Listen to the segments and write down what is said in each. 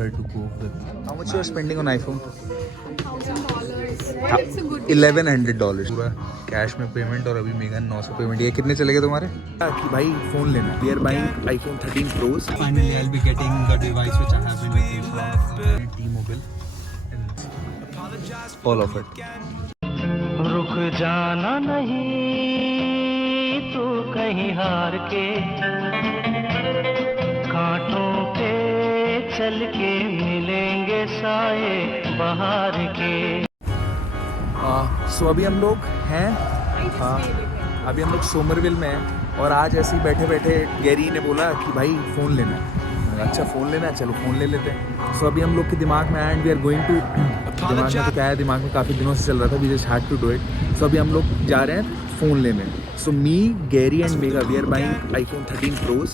her to go with. How much you are spending on iPhone? $1,000. It's a good deal. $1,100 पूरा cash में payment और अभी Megan 900 payment. ये कितने चले गए तुम्हारे? कि भाई फ़ोन लेना। We are buying iPhone 13 Pros. Finally, I'll be getting the device which I have been looking for. T-Mobile and all of it. रुक जाना नहीं तू कहीं हार के, कांटों पे चल के मिलेंगे साए बहार के। सो अभी हम लोग हैं अभी हम लोग सोमरविल में हैं और आज ऐसे ही बैठे बैठे गैरी ने बोला कि भाई फ़ोन लेना है। मैंने कहा, अच्छा फ़ोन लेना है, चलो फ़ोन ले लेते हैं। सो अभी हम लोग के दिमाग में and we are going to, दिमाग में तो क्या है, दिमाग में काफ़ी दिनों से चल रहा था, we just had to do it. So अभी हम लोग जा रहे हैं फ़ोन लेने। So me, Gary and Mega we are buying iPhone 13 Pros।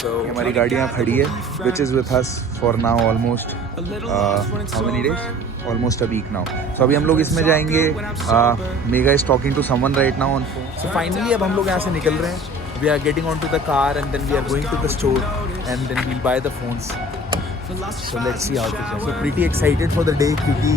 So हमारी गाड़ियाँ खड़ी है which is with us for now almost how many days, almost a week now. So अभी हम लोग इसमें जाएंगे। Mega is talking to someone right now on phone. So finally अब हम लोग यहाँ से निकल रहे हैं। We are getting on to the car and then we are going to the store and then we'll buy the phones. So let's see how it is. So pretty excited for the day क्योंकि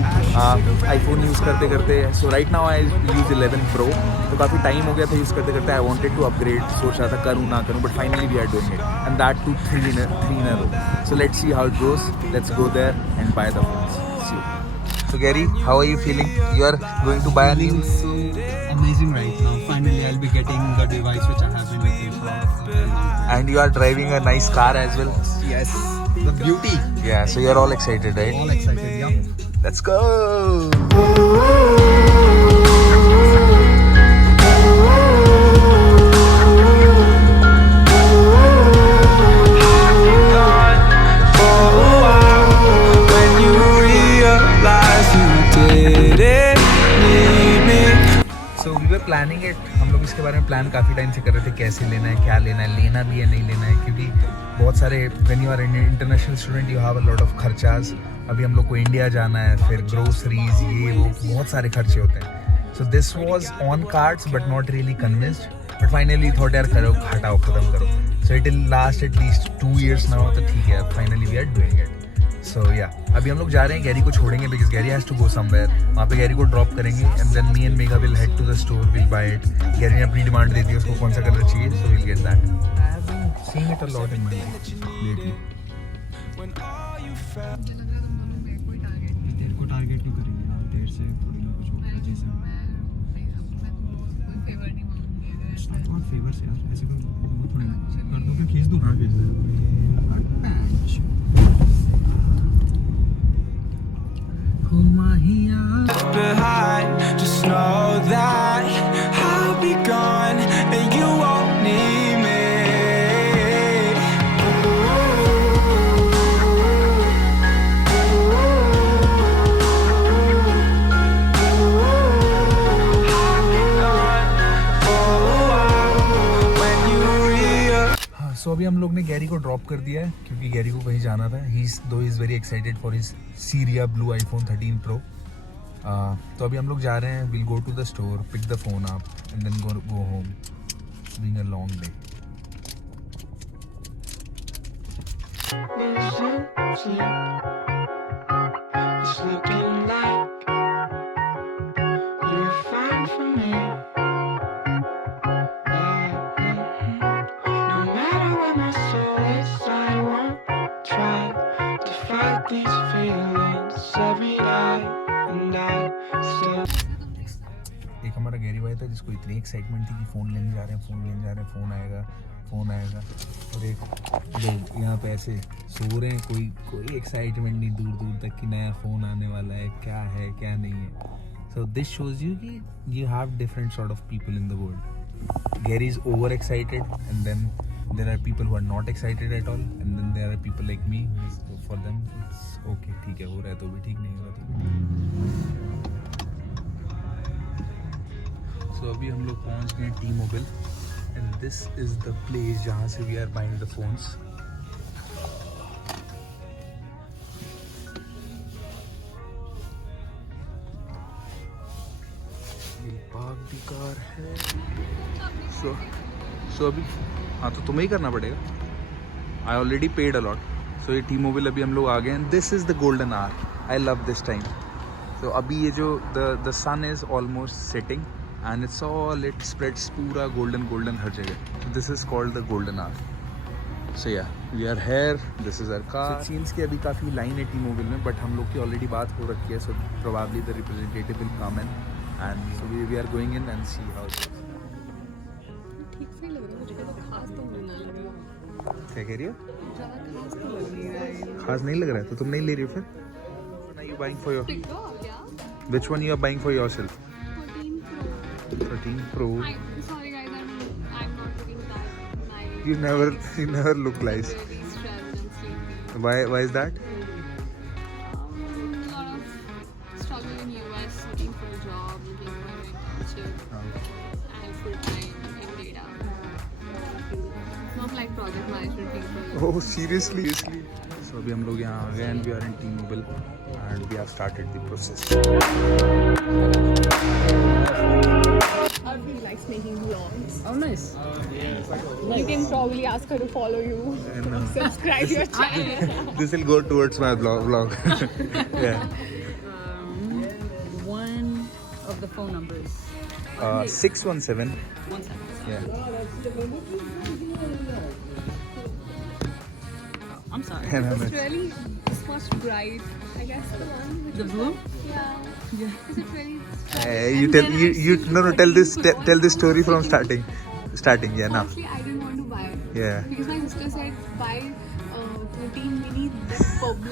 iPhone use करते करते, so right now I use 11 Pro। तो काफ़ी time हो गया था use करते करते। आई वांटेड टू अपग्रेड, सोच रहा था करूँ ना करूँ, but finally we are doing it and that too 3 in a row. So let's see how it goes. Let's go there and buy the phones. See you. So Gary, how are you feeling? You are going to buy a new. So amazing right now. Finally, I'll be getting the device which I have been looking for. And you are driving a nice car as well. Yes, the beauty. Yeah, so you are all excited, right? All excited, yeah. Let's go. Planning it, हम लोग इसके बारे में plan काफ़ी time से कर रहे थे, कैसे लेना है, क्या लेना है, लेना भी है नहीं लेना है, क्योंकि बहुत सारे when you are international student you have a lot of खर्चाज। अभी हम लोग को इंडिया जाना है, फिर ग्रोसरीज, ये वो बहुत सारे खर्चे होते हैं। So this was on cards but not really convinced, but finally thought यार करो, हटाओ, ख़त्म करो। So it will last at least 2 years now, तो ठीक है, finally we are doing it. So या अभी हम लोग जा रहे हैं, गैरी को छोड़ेंगे because Gary has to go somewhere. वहाँ पे गैरी को ड्रॉप करेंगे and then me and Megha will head to the store, will buy it. Gary ने अपनी डिमांड दे दी उसको कौन सा कलर चाहिए, so will get that. I have been seeing it a lot in my life lately. तेरे को target नहीं करेंगे यार, देर से थोड़ी ना कुछ होगा चीज़ है। कौन फेवर से यार, ऐसे कर थोड़ी ना कर दो, क्या खींच दूँ? हाँ खींच दो। Behind, just know that I'll be gone and you won't need me. सो अभी हम लोग ने गैरी को ड्रॉप कर दिया है क्योंकि गैरी को कहीं जाना था। He is very excited for his Syria blue iPhone 13 Pro। तो अभी हम लोग जा रहे हैं, will go to the store, pick the phone up and then go home, being a long day. It's looking like you're fine for me. No matter where my soul is, I won't try to fight these feelings every night, and I still. एक हमारा Gary भाई था जिसको इतनी excitement थी कि phone लेने जा रहे हैं, फ़ोन लेने जा रहे हैं, फ़ोन आएगा, फ़ोन आएगा, और एक लोग यहाँ पे ऐसे सो रहे हैं, कोई एक्साइटमेंट नहीं दूर दूर तक कि नया फ़ोन आने वाला है, क्या नहीं है। सो दिस शोज़ यू कि you have different sort of people in the world. Gary is over excited and then there are people who are not excited at all and then there are people like me, for them it's okay, ठीक है, हो रहा है तो भी ठीक, नहीं हो रहा तो भी। सो अभी हम लोग पहुंच गए T-Mobile and this is the place जहाँ से we are buying the phones. ये पार्क दी कार है। सो अभी हाँ, तो तुम्हें ही करना पड़ेगा। I already paid a lot, so ये T-Mobile अभी हम लोग आ गए हैं. This is the golden hour. I love this time. So अभी ये जो the sun is almost setting and it's all, it spreads पूरा golden हर जगह. So this is called the golden hour. So yeah, we are here. This is our car. So it seems कि अभी काफ़ी line है T-Mobile में, but हम लोग की ऑलरेडी बात हो रखी है. So probably the representative will come in and so we are going in and see how it is. ठीक से लग रहा है मुझे, तो खास तो नहीं लग रही है, क्या कह रही हो? ज़्यादा खास तो लग नहीं रहा है. खास नहीं लग रहा है तो तुम नहीं ले रही हो फिर? What are you buying for your? TikTok, yeah. Which one you are buying for yourself? 14 Pro. 13 Pro. I'm sorry guys, I'm not looking that nice. You never look nice. Really stressed and sleepy. Why is that? A lot of struggle in US, looking for a job, looking for an internship, and full time in data. Not like project management people. Oh seriously? So अभी हम लोग यहाँ आ गए and we are in T-Mobile and we have started the process. Arvi likes making vlogs. Oh, nice. You can probably ask her to follow you. Subscribe your channel. This will go towards my vlog. Yeah. One of the phone numbers. 617. 1 second. Yeah. I'm sorry. It's really this much bright. I guess the one which The was blue? Yeah. Is it really? You tell you no tell this story from starting. Yeah, now. Honestly, I didn't want to buy it. Yeah. Because my sister said buy 13 mini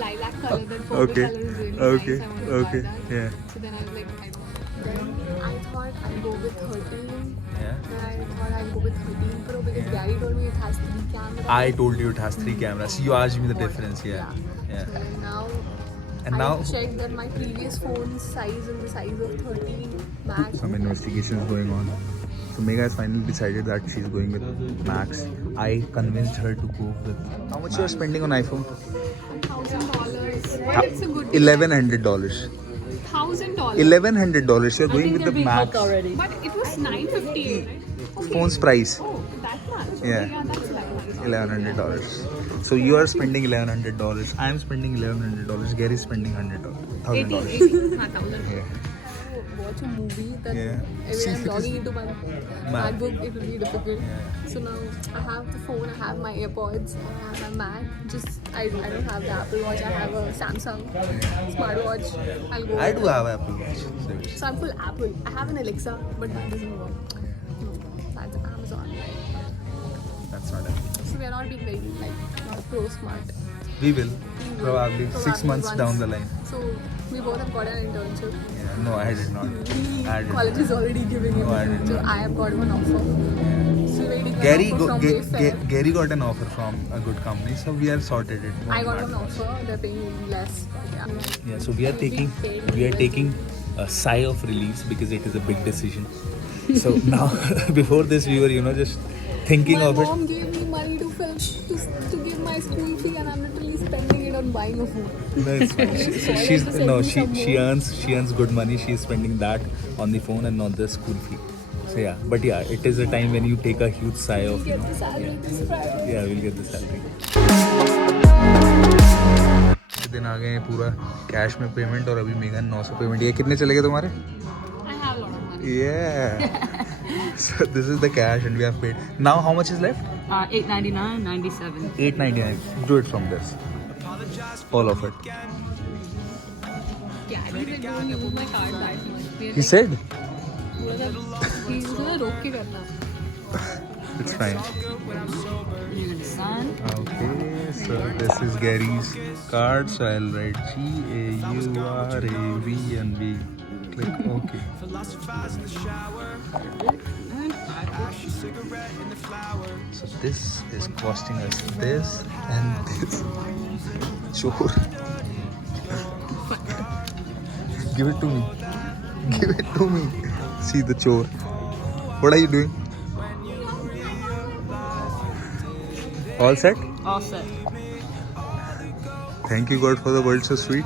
lilac color. That purple Okay. color is really Okay. nice. I want to Okay. buy that. Yeah. So then I was like, I don't. Then I thought I'll go with 13. Yeah. Then I thought I'll go with 13 Pro because Gary told me it has 3 cameras. I told you it has 3 cameras. You asked me the difference. Yeah. So then now. And I now checked that my previous phone's size is the size of 13 Max. some investigation is going on. So Megha has finally decided that she's going with Max. I convinced her to go with. How much you are spending on iPhone? $1,000. But it's a good. $1,100. $1,000. $1,100. You're going with the They're being Max. hooked already. But it was $950, right? Okay. Phone's price. Oh, that much? Yeah. Okay, yeah, that's nice. $1,100. So you are spending $1,100. I am spending $1,100. Gary is spending $100. 80. $1,000. 1,000. Yeah. Watch a movie that Yeah. when I'm logging into my Mac. MacBook, it will be difficult. So now I have the phone, I have my AirPods, I have my Mac. Just I don't have the Apple Watch. I have a Samsung smartwatch. I'll go. I with do that. have Apple Watch. So I'm full Apple. I have an Alexa, but that doesn't work. That's Amazon. That's not Apple. So we are not being very not pro smart. We will. Probably 6 Probably months once. down the line. So we both have got an internship. Yeah. No, I did not. I did College not. is already giving No, I it. didn't. So I have got one offer. So waiting for Gary, an offer from Wayfair. Gary got an offer from a good company, so we have sorted it. I got one offer. They're paying less. But yeah. Yeah, so we are taking a sigh of release because it is a big decision. So now, before this, we were just thinking My of it. mom gave me money to film to give my school fee, and I'm literally spending it on buying a phone. No, it's fine. She earns good money. She is spending that on the phone and not the school fee. So yeah, but yeah, it is a time when you take a huge sigh of Get the salary this Friday. yeah, we'll get the salary. दिन आ गए हैं पूरा cash में payment और अभी Megha 900 payment ये कितने चले गए तुम्हारे? I have a lot of money. Yeah. So this is the cash and we have paid. Now how much is left? $8.99, $97. $8.99. Do it from this. All of it. Yeah, I didn't don't use my card that much. He said. He's gonna रोक के करना. It's fine. You're gonna sign. Okay, so this is Gary's card. So I'll write GAURAV and we click OK. So this is costing us this and this. Sure. Give it to me. Give it to me. See the chore. What are you doing? All set? All set. Thank you God for the world so sweet.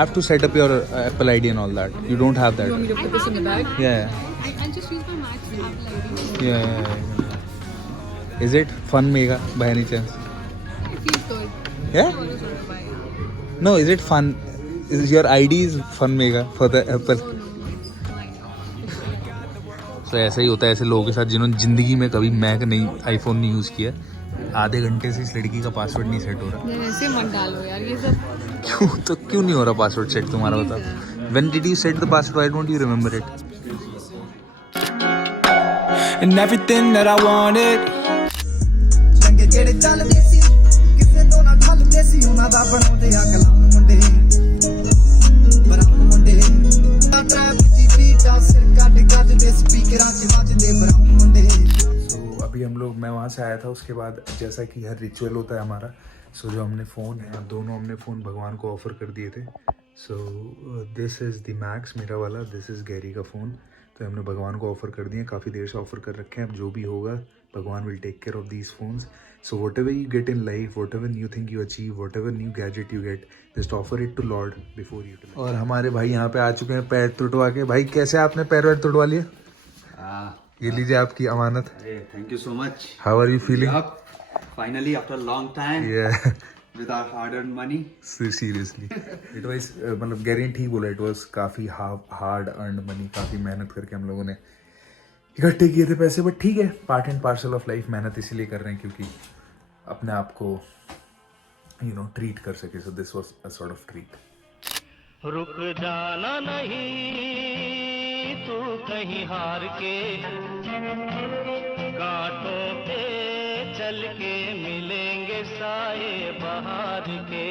have to set up your Apple ID and all that. You don't have that. You want me to put this in the bag? Yeah. I'll just use my Mac's Apple ID. Yeah. Is it fun, Mega, by any chance? It feels good. Yeah? I always want to buy it. No, is it fun? Is your ID is fun, Mega, for the Apple? Oh no, why not? तो ऐसा ही होता है ऐसे लोगों के साथ जिन्होंने ज़िंदगी में कभी मैक नहीं आईफोन नहीं यूज़ किया। आधे घंटे से इस लड़की का पासवर्ड नहीं सेट हो रहा। यार ऐसे मत डालो यार ये सब। क्यों तो क्यों नहीं हो रहा पासवर्ड सेट तुम्हारा, बताओ। When did you set the password? Why don't you remember it? And everything that I wanted. ਚੰਗੇ ਜਿਹੜੇ ਚੱਲਦੇ ਸੀ ਕਿਸੇ ਤੋਂ ਨਾ ਠੱਲਦੇ ਸੀ ਉਹਨਾਂ ਦਾ ਬਣਾਉਂਦੇ ਆ ਕਲਾਮ ਮੁੰਡੇ ਬਰਾਉਨ ਮੁੰਡੇ ਆ ਟਰੈਪ ਜੀ ਬੀਟਾ ਸਿਰ ਕੱਢ ਕੱਢ ਦੇ ਸਪੀਕਰਾਂ 'ਚ ਵੱਜਦੇ ਬਰਾਉਨ ਮੁੰਡੇ। So अभी हम लोग मैं वहाँ से आया था, उसके बाद जैसा कि हर रिचुअल होता है हमारा, सो जो हमने फ़ोन है दोनों हमने फ़ोन भगवान को ऑफ़र कर दिए थे। So this is the max मेरा वाला, दिस इज़ गैरी का फ़ोन। तो हमने भगवान को ऑफ़र कर दिए, काफ़ी देर से ऑफ़र कर रखे हैं। अब जो भी होगा भगवान will take care of these phones. So whatever you get in life, whatever new thing you achieve, whatever new gadget you get, just offer it to lord before you. और हमारे भाई यहाँ पे आ चुके हैं पैर तुड़वा के। भाई कैसे आपने पैर वैर तुड़वा लिया? ये लीजिए आपकी अमानत। Thank you so much. How are you feeling? Finally, after a long time, with our hard-earned money. Seriously it was मतलब गैरेंटी ठीक बोला, इट वाज काफ़ी हार्ड अर्न मनी, काफ़ी मेहनत करके हम लोगों ने इकट्ठे किए थे पैसे। बट ठीक है, part and parcel of life. मेहनत इसीलिए कर रहे हैं क्योंकि अपने आप को ट्रीट कर सके। सो this was a sort of treat. रुक जाना नहीं तू कहीं हार के, कांटों पे चल के मिलेंगे साए बहार के।